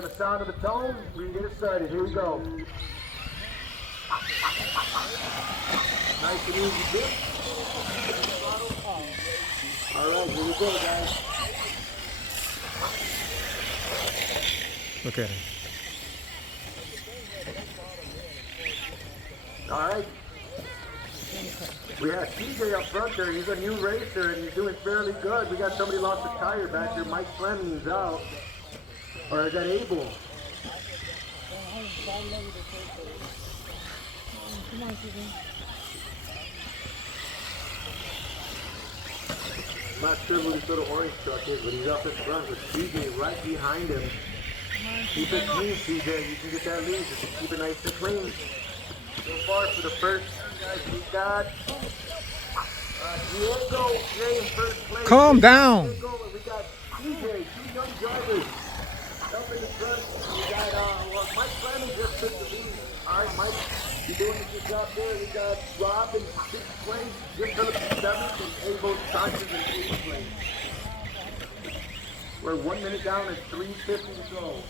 The sound of the tone, we can get it started. Here we go. Nice and easy dip. Alright, here we go, guys. Look at him. Alright. We have TJ up front there. He's a new racer and he's doing fairly good. We got somebody lost a tire back there. Mike Fleming's out. Or is that Abel? I'm not sure what his little orange truck is, but he's up in front with TJ right behind him. Keep it clean, TJ. You can get that lead. Just keep it nice and clean. So far for the first guys, we got Diego in first place. Calm down. Diego, and we got TJ, two young drivers. Up in the front, we got Mike Fleming just took the lead. All right, Mike, you're doing a good job there. We got Rob in 6th place, Jim Phillips in 7th, and Abel Sanchez in 8th place. We're 1 minute down and 3:50 to go.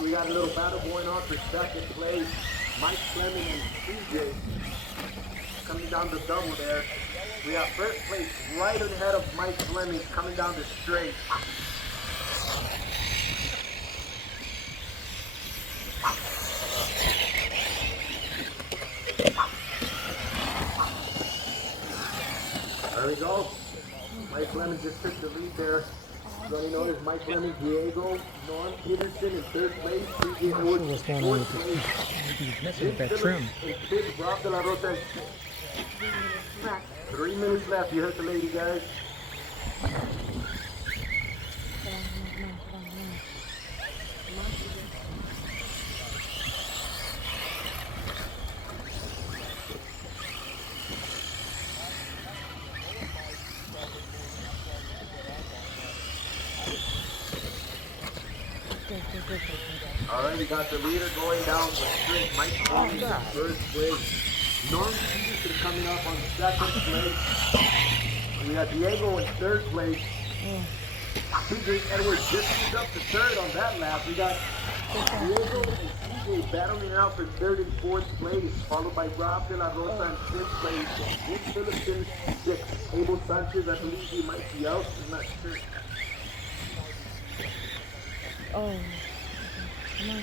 We got a little battle going on for 2nd place. Mike Fleming and TJ coming down the double there. We have 1st place right ahead of Mike Fleming coming down the straight. There we go. Mike Fleming just took the lead there. Running known as Mike Fleming, Diego, Norm Peterson in 3rd place, TJ Edwards in 4th place. He's messing with that trim. And 5th, Rob de la Rosa. 3 minutes left. You heard the lady, guys. Alright, we got the leader going down the street. Mike Fleming in 1st place. Norm Peterson coming up on 2nd place. We got Diego in 3rd place. TJ Edwards just moved up to 3rd on that lap. We got Diego and TJ battling it out for 3rd and 4th place, followed by Rob de la Rosa in 5th place. Jim Phillips in 6th. Abel Sanchez, I believe he might be out. I'm not sure. Oh, come on.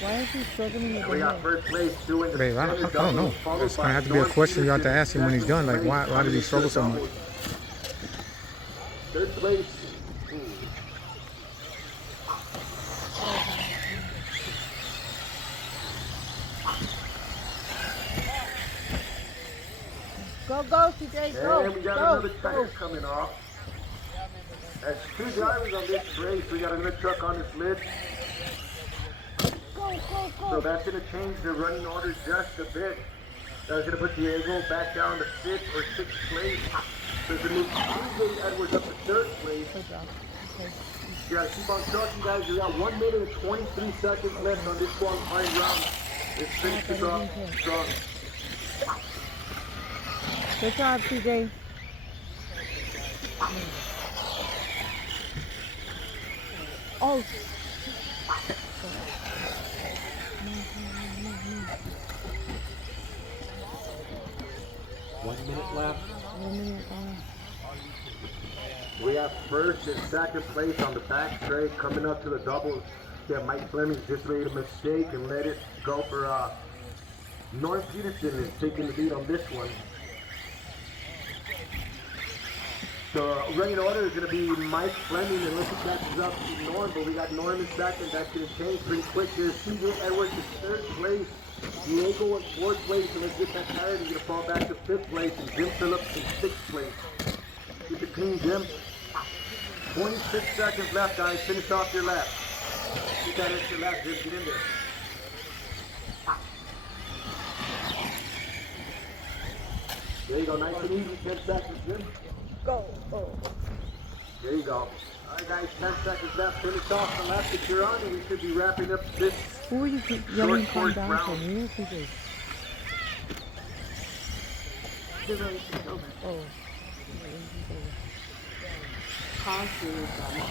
Why is he struggling with We got 1st place doing the Babe, I don't know. It's going to have to be a question you have to ask him when he's done. Like, why did he struggle so much? 3rd place. Go, TJ, go. And we got another tire coming off. That's 2 drivers on this race. We got another truck on this list. Go. So that's going to change the running order just a bit. That's going to put Diego back down to 5th or 6th place. So it's going to move TJ Edwards up to 3rd place. Good job. Okay. You got to keep on trucking, guys. We got 1 minute and 23 seconds left on this qualifying round. Let's finish this off strong. Good job, TJ. Oh. 1 minute left. 1 minute. We have 1st and 2nd place on the back straight coming up to the double. Yeah, Mike Fleming just made a mistake and let it go for Norm Peterson is taking the lead on this one. The running order is going to be Mike Fleming unless he catches up to Norm, but we got Norm in 2nd. That's going to change pretty quick here. TJ Edwards in 3rd place. Diego in 4th place, and let's get that tire. He's going to fall back to 5th place, and Jim Phillips in 6th place. Keep it clean, Jim. 26 seconds left, guys. Finish off your lap. Get that extra lap, Jim. Get in there. There you go. Nice and easy. 10 seconds, Jim. Go. There you go. All right, guys. 10 seconds left. Finish off the lap that you're on, and we should be wrapping up this Who are you yelling come down from here, TJ? The race is over. Oh. Caution is done.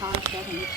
Car 7